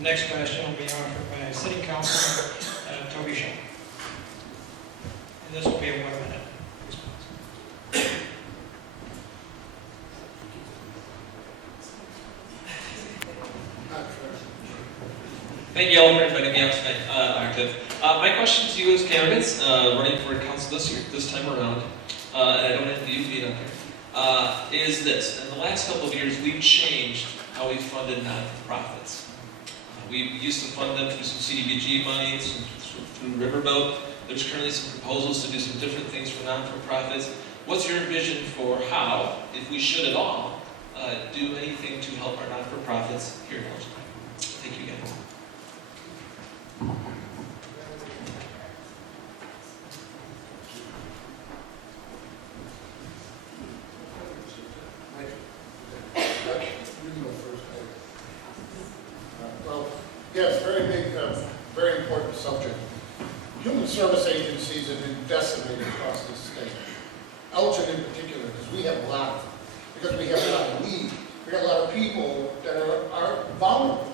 The next question will be offered by City Councilor Toby Shaw. And this will be a 1 minute response. Thank you all for inviting me out tonight, Octave. My question to you as candidates running for council this time around, and I don't have you being up here, is this. In the last couple of years, we've changed how we funded non-for-profits. We used to fund them through some CDBG money, through Riverboat. There's currently some proposals to do some different things for non-for-profits. What's your vision for how, if we should at all, do anything to help our non-for-profits here in Elgin? Thank you, guys. Yes, very big, very important subject. Human service agencies have been decimated across the state. Elgin in particular, because we have a lot of them. Because we have a lot of need. We have a lot of people that are vulnerable.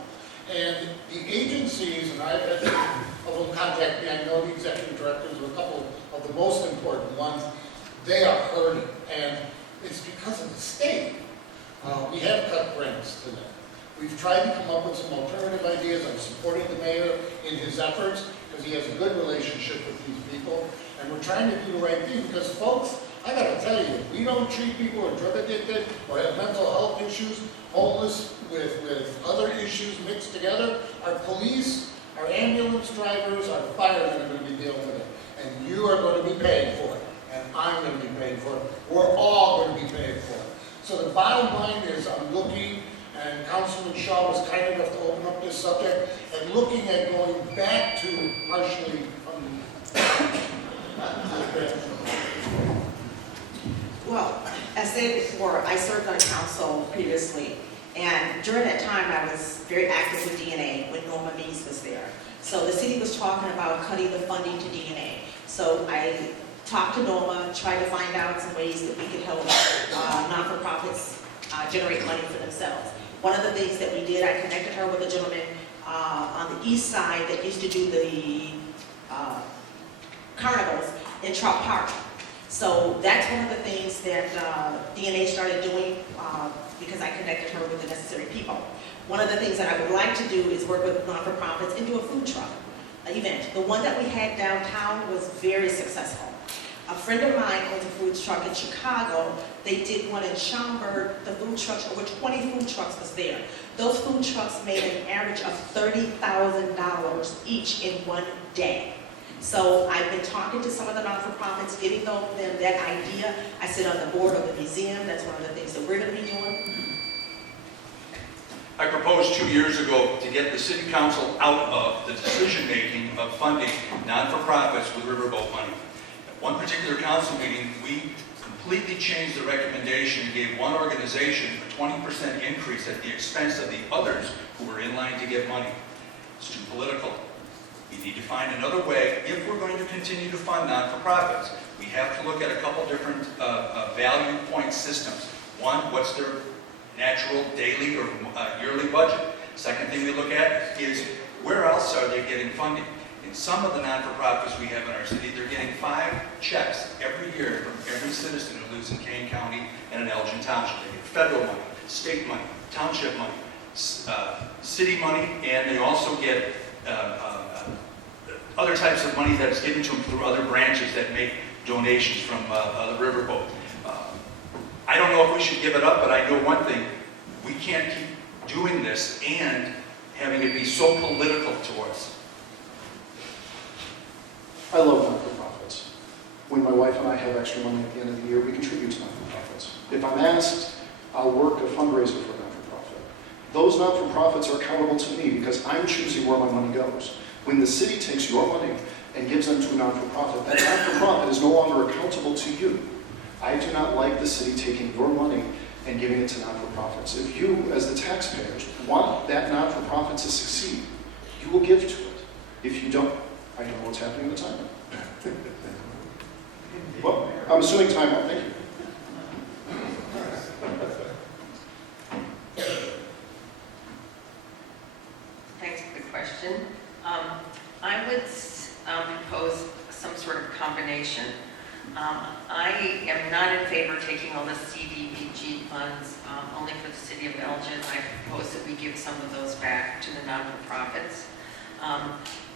And the agencies, and I've had some of them contact me, I know the executive directors of a couple of the most important ones, they are hurting. And it's because of the state. We have cut grants to them. We've tried to come up with some alternative ideas. I'm supporting the mayor in his efforts because he has a good relationship with these people. And we're trying to do the right thing because, folks, I got to tell you, we don't treat people who are drug addicted or have mental health issues, homeless with other issues mixed together. Our police, our ambulance drivers, our firemen are going to be dealing with it. And you are going to be paying for it. And I'm going to be paying for it. We're all going to be paying for it. So the bottom line is I'm looking, and Councilman Shaw was kind enough to open up this subject, and looking at going back to partially Well, as said before, I served on council previously, and during that time I was very active with DNA when Norma Mees was there. So the city was talking about cutting the funding to DNA. So I talked to Norma, tried to find out some ways that we could help non-for-profits generate money for themselves. One of the things that we did, I connected her with a gentleman on the east side that used to do the carnivals in Trout Park. So that's one of the things that DNA started doing because I connected her with the necessary people. One of the things that I would like to do is work with non-for-profits and do a food truck event. The one that we had downtown was very successful. A friend of mine owns a food truck in Chicago. They did one in Schaumburg. The food trucks, over 20 food trucks was there. Those food trucks made an average of $30,000 each in one day. So I've been talking to some of the non-for-profits, giving them that idea. I sit on the board of the museum. That's one of the things that we're going to be doing. I proposed 2 years ago to get the city council out of the decision-making of funding non-for-profits with riverboat money. At one particular council meeting, we completely changed the recommendation and gave one organization a 20% increase at the expense of the others who were in line to get money. It's too political. We need to find another way if we're going to continue to fund non-for-profits. We have to look at a couple different value point systems. One, what's their natural daily or yearly budget? Second thing we look at is where else are they getting funding? In some of the non-for-profits we have in our city, they're getting 5 checks every year from every citizen who lives in Kane County and in Elgin Township. They get federal money, state money, township money, city money, and they also get other types of money that's given to them through other branches that make donations from the riverboat. I don't know if we should give it up, but I know one thing. We can't keep doing this and having it be so political to us. I love not-for-profits. When my wife and I have extra money at the end of the year, we contribute to not-for-profits. If I'm asked, I'll work a fundraiser for a not-for-profit. Those not-for-profits are accountable to me because I'm choosing where my money goes. When the city takes your money and gives them to a not-for-profit, that not-for-profit is no longer accountable to you. I do not like the city taking your money and giving it to not-for-profits. If you, as the taxpayers, want that not-for-profit to succeed, you will give to it. If you don't, I don't know what's happening in the timeout. Well, I'm assuming timeout. Thank you. Thanks, I am not in favor of taking all the CDBG funds only for the city of Elgin. I propose that we give some of those back to the not-for-profits.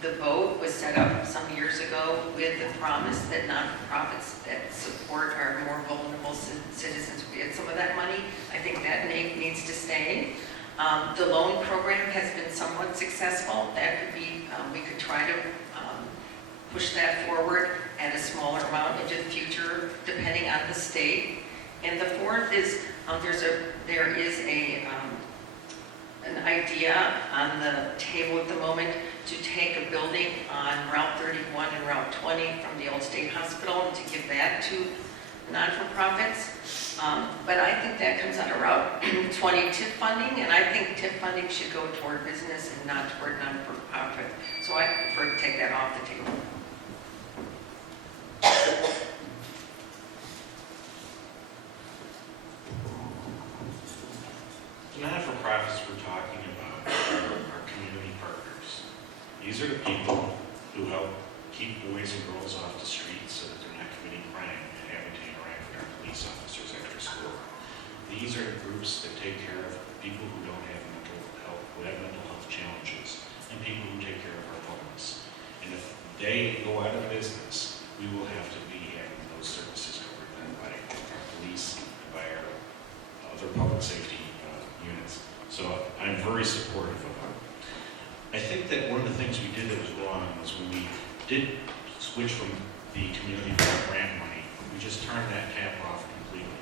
The vote was set up some years ago with the promise that not-for-profits that support our more vulnerable citizens would get some of that money. I think that needs to stay. The loan program has been somewhat successful. That could be, we could try to push that forward at a smaller amount into the future, depending on the state. And the fourth is there is an idea on the table at the moment to take a building on Route 31 and Route 20 from the old state hospital and to give that to non-for-profits. But I think that comes out of Route 20 TIP funding, and I think TIP funding should go toward business and not toward non-for-profit. So I prefer to take that off the table. The not-for-profits we're talking about are community partners. These are the people who help keep boys and girls off the streets so that they're not committing crime and having to interact with our police officers after school. These are the groups that take care of people who don't have mental health challenges, and people who take care of our homeless. And if they go out of business, we will have to be having those services covered then by our police and by our other public safety units. So I'm very supportive of it. I think that one of the things we did that was wrong was when we did switch from the community grant money, we just turned that tap off completely.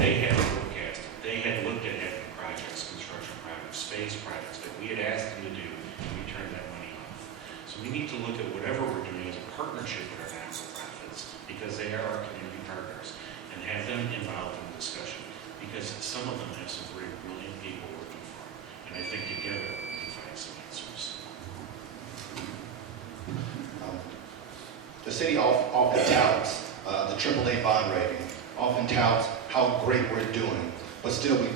They had to look at it. They had looked at having projects, construction projects, space projects that we had asked them to do, and we turned that money off. So we need to look at whatever we're doing as a partnership with our not-for-profits, because they are our community partners, and have them involved in the discussion, because some of them have some very brilliant people working for them, and I think together we can find some answers. The city often touts the AAA bond rating, often touts how great we're doing, but still we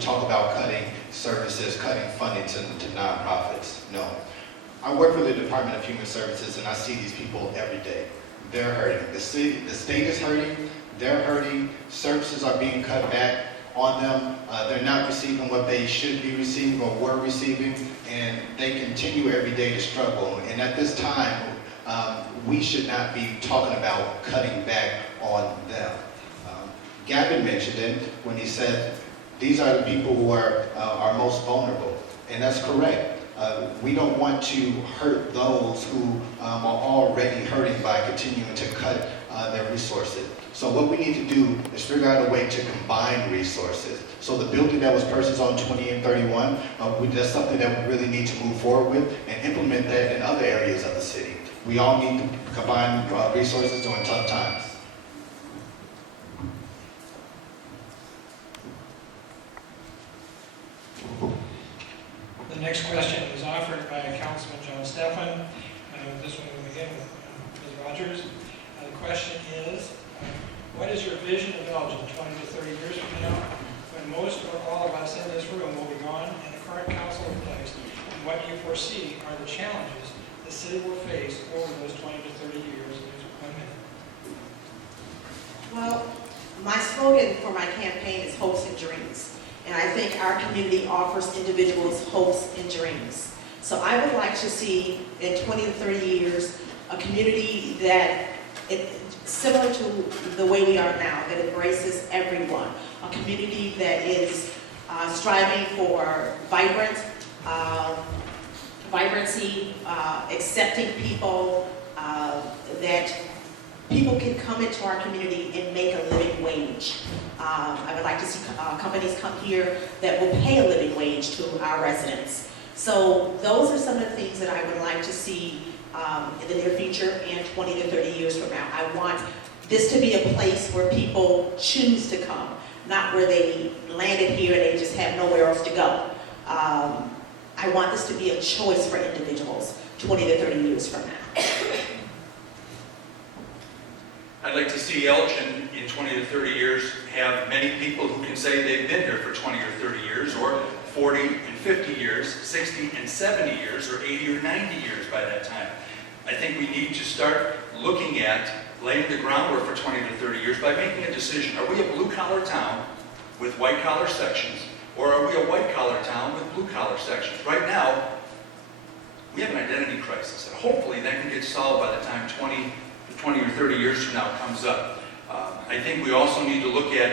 talk about cutting services, cutting funding to nonprofits. No. I work for the Department of Human Services, and I see these people every day. They're hurting. The state is hurting. They're hurting. Services are being cut back on them. They're not receiving what they should be receiving or were receiving, and they continue every day to struggle. And at this time, we should not be talking about cutting back on them. Gavin mentioned it when he said these are the people who are most vulnerable, and that's correct. We don't want to hurt those who are already hurting by continuing to cut their resources. So what we need to do is figure out a way to combine resources. So the building that was purchased on 20 and 31, that's something that we really need to move forward with and implement that in other areas of the city. We all need to combine resources during tough times. The next question was offered by Councilman John Stephan. This one will begin with Ms. Rogers. The question is, what is your vision of Elgin 20 to 30 years from now, when most or all of us in this room will be gone and the current council in place? And what do you foresee are the challenges the city will face over those 20 to 30 years? There's 1 minute. Well, my slogan for my campaign is hopes and dreams. And I think our community offers individuals hopes and dreams. So I would like to see in 20 to 30 years a community that similar to the way we are now, that embraces everyone. A community that is striving for vibrancy, accepting people, that people can come into our community and make a living wage. I would like to see companies come here that will pay a living wage to our residents. So those are some of the things that I would like to see in the near future and 20 to 30 years from now. I want this to be a place where people choose to come, not where they landed here and they just have nowhere else to go. I want this to be a choice for individuals 20 to 30 years from now. I'd like to see Elgin in 20 to 30 years have many people who can say they've been here for 20 or 30 years, or 40 and 50 years, 60 and 70 years, or 80 or 90 years by that time. I think we need to start looking at laying the groundwork for 20 to 30 years by making a decision. Are we a blue-collar town with white-collar sections, or are we a white-collar town with blue-collar sections? Right now, we have an identity crisis, and hopefully that can get solved by the time 20 or 30 years from now comes up. I think we also need to look at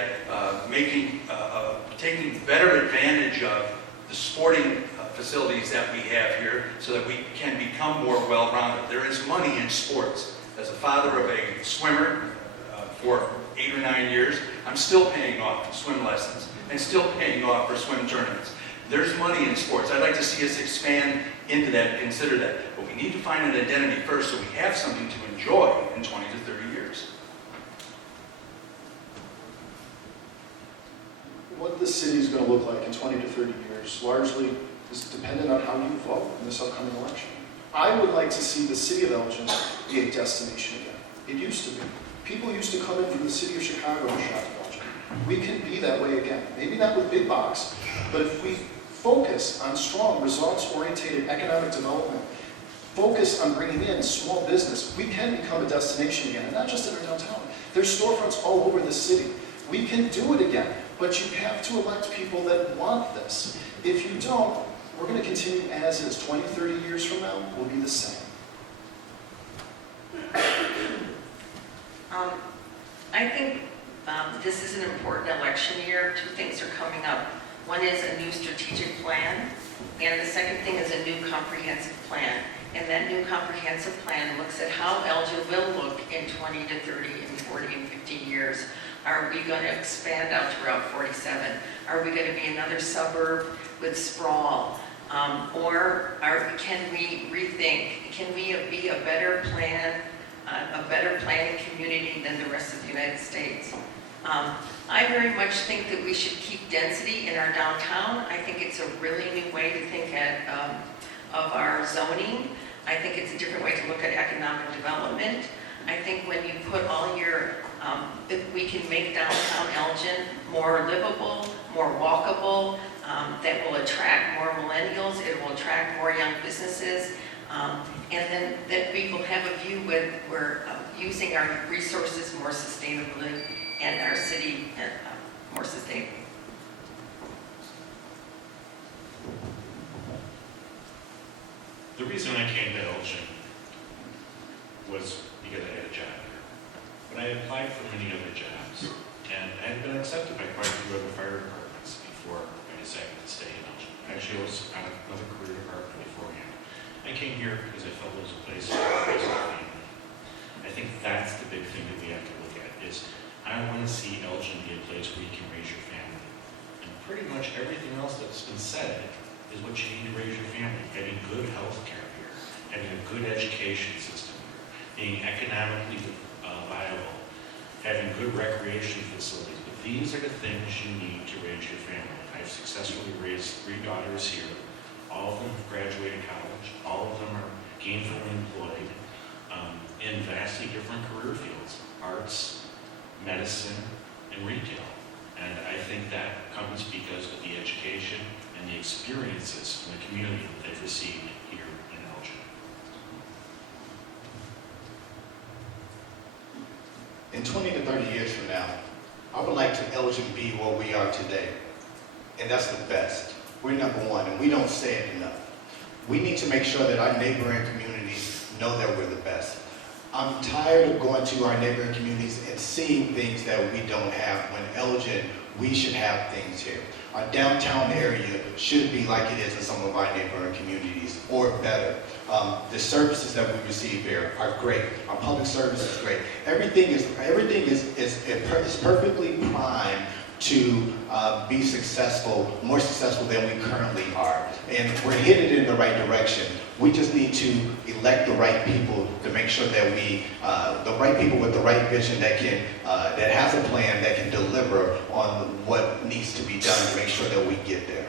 taking better advantage of the sporting facilities that we have here so that we can become more well-rounded. There is money in sports. As a father of a swimmer for 8 or 9 years, I'm still paying off swim lessons and still paying off for swim tournaments. There's money in sports. I'd like to see us expand into that and consider that. But we need to find an identity first so we have something to enjoy in 20 to 30 years. What this city is going to look like in 20 to 30 years largely is dependent on how you vote in this upcoming election. I would like to see the city of Elgin be a destination again. It used to be. People used to come in from the city of Chicago and shop at Elgin. We can be that way again. Maybe not with big box, but if we focus on strong, results-oriented economic development, focus on bringing in small business, we can become a destination again, and not just in our downtown. There's storefronts all over the city. We can do it again, but you have to elect people that want this. If you don't, we're going to continue as is. 20, 30 years from now, we'll be the same. I think this is an important election year. Two things are coming up. One is a new strategic plan, and the second thing is a new comprehensive plan. And that new comprehensive plan looks at how Elgin will look in 20 to 30 and 40 and 50 years. Are we going to expand out to Route 47? Are we going to be another suburb with sprawl? Can we rethink? Can we be a better planning community than the rest of the United States? I very much think that we should keep density in our downtown. I think it's a really new way to think of our zoning. I think it's a different way to look at economic development. I think when you put all your, if we can make downtown Elgin more livable, more walkable, that will attract more millennials, it will attract more young businesses, and then that we will have a view with we're using our resources more sustainably and our city more sustainable. The reason I came to Elgin was because I had a job here. But I applied for many other jobs, and I had been accepted by quite a few other fire departments before I decided to stay in Elgin. Actually, I was on another career department beforehand. I came here because I felt it was a place to raise my family. I think that's the big thing that we have to look at is I want to see Elgin be a place where you can raise your family. And pretty much everything else that's been said is what you need to raise your family. Having good health care here, having a good education system here, being economically viable, having good recreation facilities. But these are the things you need to raise your family. I've successfully raised 3 daughters here. All of them have graduated college. All of them are gainfully employed in vastly different career fields, arts, medicine, and retail. And I think that comes because of the education and the experiences in the community that they've received here in Elgin. In 20 to 30 years from now, I would like to Elgin be where we are today. And that's the best. We're number one, and we don't say it enough. We need to make sure that our neighboring communities know that we're the best. I'm tired of going to our neighboring communities and seeing things that we don't have. When Elgin, we should have things here. Our downtown area should be like it is in some of our neighboring communities, or better. The services that we receive here are great. Our public service is great. Everything is perfectly primed to be successul, more successful than we currently are. And we're headed in the right direction. We just need to elect the right people to make sure that the right people with the right vision that has a plan that can deliver on what needs to be done to make sure that we get there.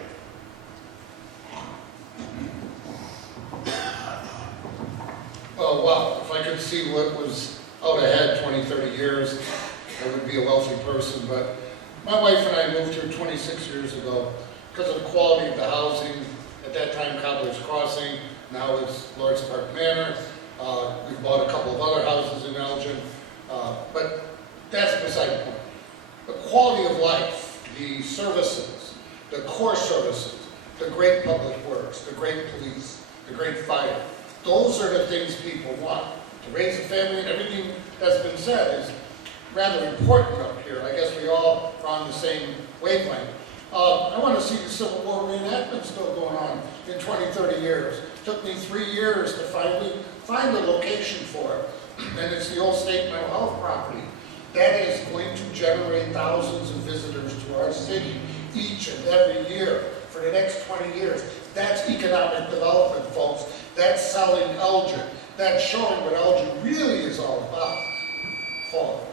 Oh, wow, if I could see what was out ahead 20, 30 years, I would be a wealthy person. But my wife and I moved here 26 years ago because of the quality of the housing. At that time, Cobbler's Crossing, now it's Lawrence Park Manor. We bought a couple of other houses in Elgin. But that's beside the point. The quality of life, the services, the core services, the great public works, the great police, the great fire, those are the things people want. To raise a family, everything that's been said is rather important up here. I guess we all are on the same wavelength. I want to see the Civil War reenactment still going on in 20, 30 years. Took me 3 years to finally find a location for it. And it's the old state mental health property. That is going to generate thousands of visitors to our city each and every year for the next 20 years. That's economic development, folks. That's selling Elgin. That's showing what Elgin really is all about. Paul.